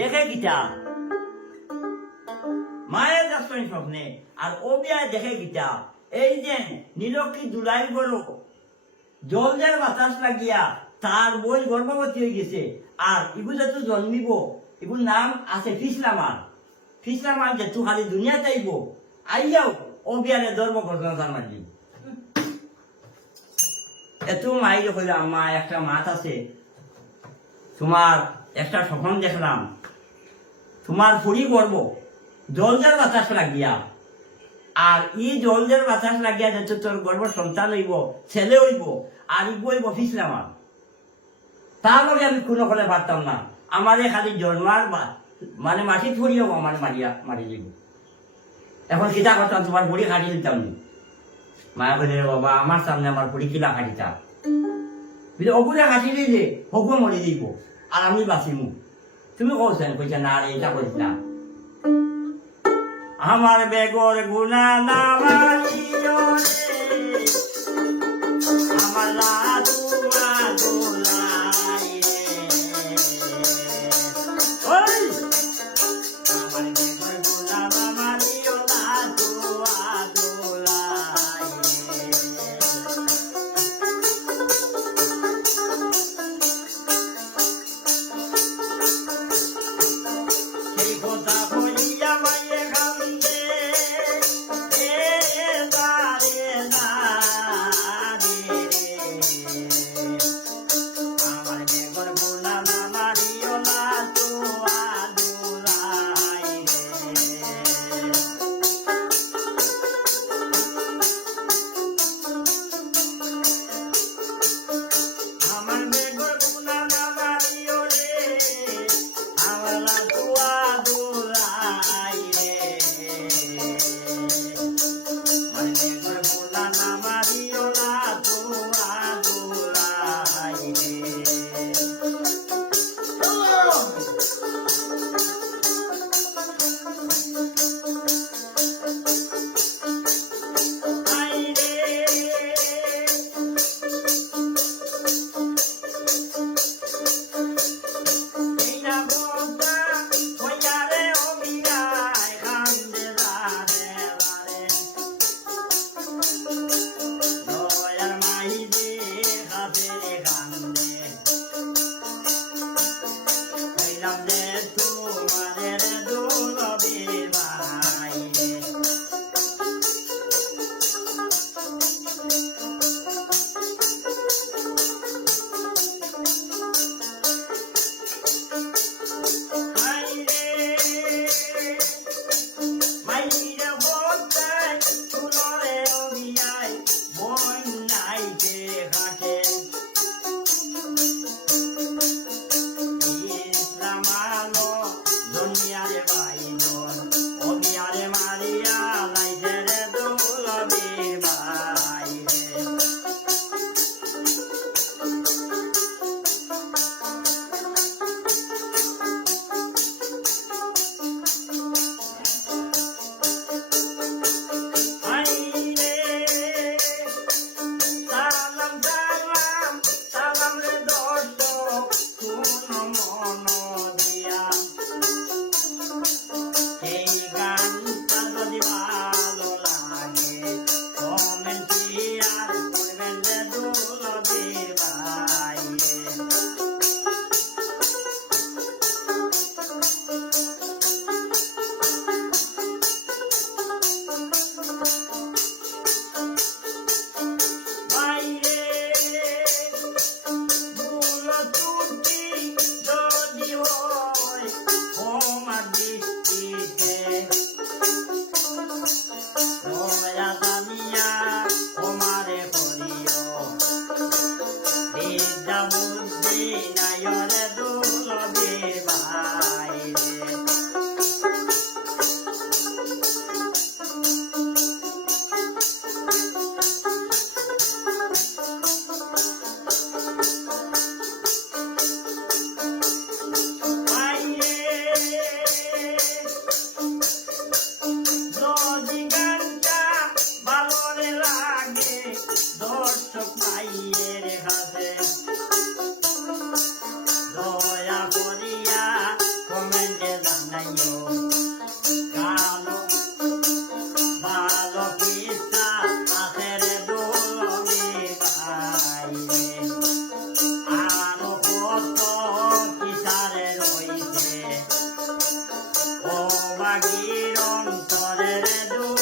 দেখে গীতা মায়ের যাচ্ছেন স্বপ্নে আর ও বিয়ায় দেখে গীতা এই যে নীলক্ষী জুলাই বড় জলদের বাতাস লাগিয়া তার বই গর্ভবতী হয়ে গেছে আর ইগু যেহেতু জন্মিব ইগুর নাম আছে ফিসলামান যেহেতু খালি দুনিয়া চাইব আইয়াও ও বিয়ারে ধর্ম ঘটনা তার মাঝে এত মাইল কইলে আমার একটা মাত আছে তোমার একটা স্বপ্ন দেখলাম তোমার ফুরি গর্ব জলদের বাতাস লাগিয়া আর ই জলদের বাতাস লাগিয়া যেহেতু তোর গর্ব সন্তান হইব ছেলে হইব আর ই বইব ফিসলামান তার লগে আমি কোনো করে পারতাম না আমারে খালি জন্মার মানে মাটি ফুরিও আমার মারি দিব এখন কিতা করতাম তোমার বুড়ি খাটি দিতাম নি মায়া বলে বাবা আমার সামনে আমার বুড়ি কিলা খাটিতা বুঝলে অগুলা খাটি দিলে হকু মরি দিব আর আমি বাঁচিমু তুমি কৌছেন কইছে না রে এটা করিস না আমার বেগর গুনা না মারিও রে আমার লাদুয়া দোলাই রে ওই আমার বেগর গুনা না মারিও লাদুয়া দোলাই রে সেই কথা বলিয়া মায়ে কান্দে বাগির অন্তরের দুয়ার